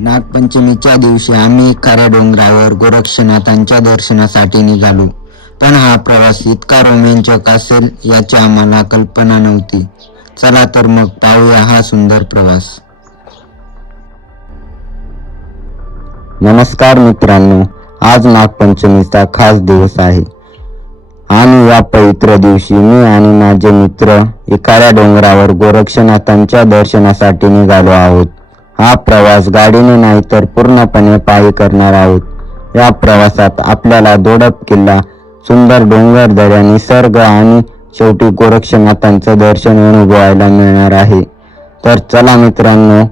नागपंचमीच्या दिवशी आम्ही खाऱ्या डोंगरावर गोरक्षनाथांच्या दर्शनासाठी निघालो. पण हा प्रवास इतका रोमांचक असेल याची आम्हाला कल्पना नव्हती. चला तर मग पाहूया हा सुंदर प्रवास. नमस्कार मित्रांनो, आज नागपंचमीचा खास दिवस आहे आणि या पवित्र दिवशी मी आणि माझे मित्र खाऱ्या डोंगरावर गोरक्षनाथांच्या दर्शनासाठी निघालो आहोत. हा प्रवास गाडीने नाही तर पूर्णपणे पायी करणार आहोत. या प्रवासात आपल्याला दोडप किल्ला, सुंदर डोंगर दऱ्या, निसर्ग आणि शेवटी गोरक्षनाथांचं दर्शन अनुभवायला मिळणार आहे. तर चला मित्रांनो,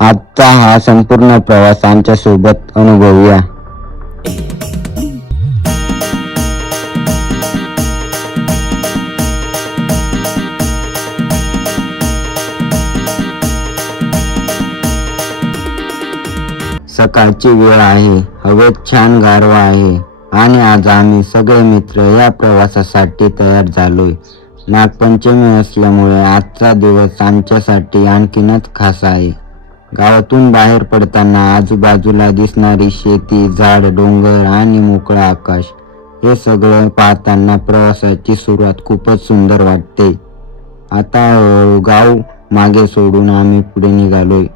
आजचा हा संपूर्ण प्रवास आमच्या सोबत अनुभवूया. सकाळची वेळ आहे, हवेत छान गारवा आहे आणि आज आम्ही सगळे मित्र या प्रवासासाठी तयार झालोय. नागपंचमी असल्यामुळे आजचा दिवस आमच्यासाठी आणखीनच खास आहे. गावातून बाहेर पडताना आजूबाजूला दिसणारी शेती, झाड, डोंगर आणि मोकळं आकाश हे सगळं पाहताना प्रवासाची सुरुवात खूपच सुंदर वाटते. आता गाव मागे सोडून आम्ही पुढे निघालोय.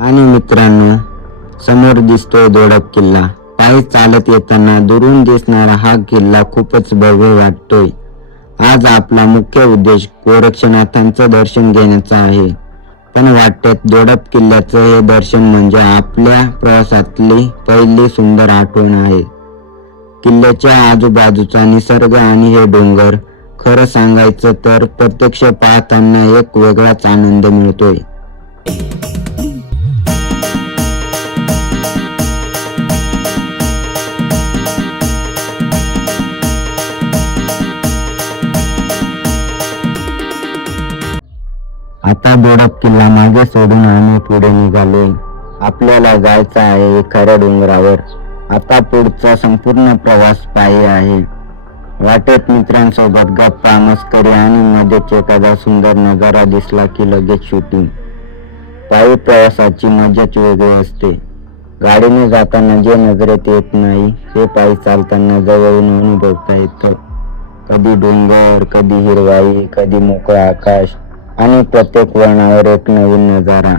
आणि मित्रांनो, समोर दिसतोय दोडप किल्ला. पायी चालत येताना दुरून दिसणारा हा किल्ला खूपच भव्य वाटतोय. आज आपला मुख्य उद्देश गोरक्षनाथांचं दर्शन घेण्याचा आहे. पण वाटेत दोडप किल्ल्याचं हे दर्शन म्हणजे आपल्या प्रवासातली पहिली सुंदर आठवण आहे. किल्ल्याच्या आजूबाजूचा निसर्ग आणि हे डोंगर, खरं सांगायचं तर प्रत्यक्ष पाहताना एक वेगळाच आनंद मिळतोय. आता दोडप किल्ला मागे सोडून आम्ही पुढे निघालोय. आपल्याला जायचं आहे खाऱ्या डोंगरावर. आता पुढचा संपूर्ण प्रवास पायी आहे. वाटेत मित्रांसोबत गप्पा, मस्करी आणि मध्येच एखादा सुंदर नजारा दिसला की लगेच शूटिंग. पायी प्रवासाची मजाच वेगळी असते. गाडीने जाताना जे नजरेत येत नाही ते पायी चालताना जवळून अनुभवता येतं. कधी डोंगर, कधी हिरवाई, कधी मोकळं आकाश आणि प्रत्येक वळणावर एक नवीन नजारा.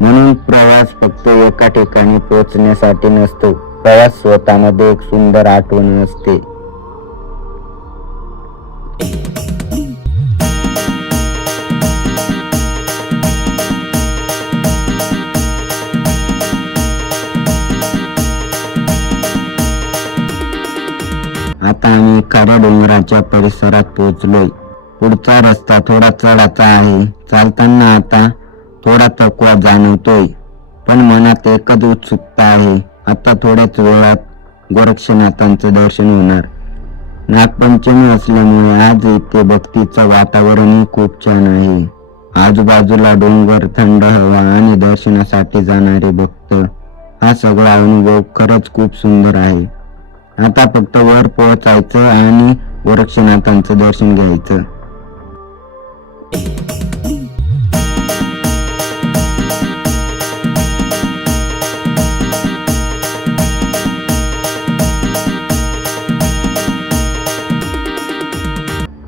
म्हणून प्रवास फक्त एका ठिकाणी पोहोचण्यासाठी नसतो, प्रवास स्वतःमध्ये एक सुंदर आठवण असते. आता आम्ही खाऱ्या डोंगराच्या परिसरात पोहोचलोय. पुढचा रस्ता थोडा चढाचा आहे. चालताना आता थोडा थकवा जाणवतोय, पण मनात एकच उत्सुकता आहे. आता थोड्याच वेळात गोरक्षनाथांचं दर्शन होणार. नागपंचमी असल्यामुळे आज इथे भक्तीचं वातावरणही खूप छान आहे. आजूबाजूला डोंगर, थंड हवा आणि दर्शनासाठी जाणारे भक्त, हा सगळा अनुभव खरंच खूप सुंदर आहे. आता फक्त वर पोहोचायचं आणि गोरक्षनाथांचं दर्शन घ्यायचं.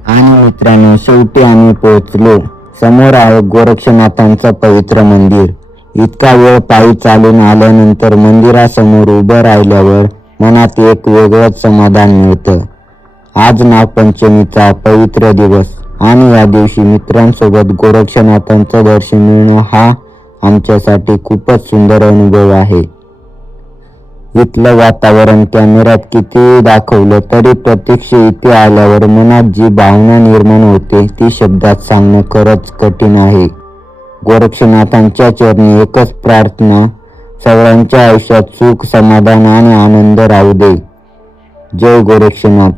आणि मित्रांनो, शेवटी आम्ही पोहोचलो. समोर आहे गोरक्षनाथांचं पवित्र मंदिर. इतका वेळ पायी चालून आल्यानंतर मंदिरासमोर उभं राहिल्यावर मनात एक वेगळंच समाधान मिळतं. आज नागपंचमीचा पवित्र दिवस आणि या दिवशी मित्रांसोबत गोरक्षनाथांचं दर्शन मिळणं हा आमच्यासाठी खूपच सुंदर अनुभव आहे. इथलं वातावरण कॅमेऱ्यात किती दाखवलं तरी प्रत्यक्ष इथे आल्यावर मनात जी भावना निर्माण होते ती शब्दात सांगणं खरंच कठीण आहे. गोरक्षनाथांच्या चरणी एकच प्रार्थना, सगळ्यांच्या आयुष्यात सुख, समाधान आणि आनंद राहू दे. जय गोरक्षनाथ.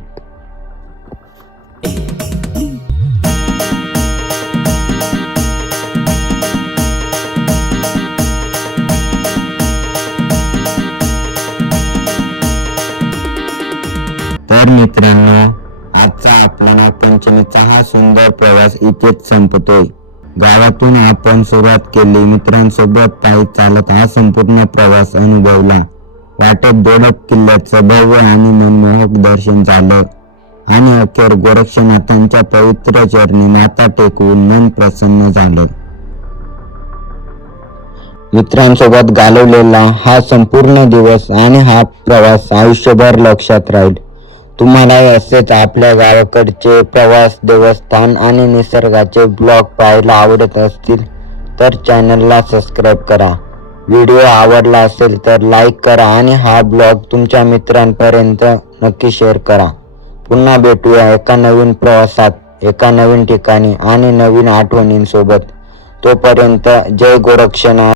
तर मित्रांनो, आजचा आपला नागपंचमीचा हा सुंदर प्रवास इथेच संपतोय. गावातून आपण सुरुवात केली, मित्रांसोबत पायी चालत हा संपूर्ण प्रवास अनुभवला. वाटेत दोडक किल्ल्याचं भव्य आणि मनमोहक दर्शन झालं आणि अखेर गोरक्षनाथांच्या पवित्र चरणी माथा टेकवून मन प्रसन्न झालं. मित्रांसोबत घालवलेला हा संपूर्ण दिवस आणि हा प्रवास आयुष्यभर लक्षात राहील. तुम्हाला असेच आपल्या गावाकडचे प्रवास, देवस्थान आणि निसर्गाचे ब्लॉग पाहायला आवडत असतील तर चॅनलला सबस्क्राईब करा. व्हिडिओ आवडला असेल तर लाईक करा आणि हा ब्लॉग तुमच्या मित्रांपर्यंत नक्की शेअर करा. पुन्हा भेटूया एका नवीन प्रवासात, एका नवीन ठिकाणी आणि नवीन आठवणींसोबत. तोपर्यंत जय गोरक्षनाथ.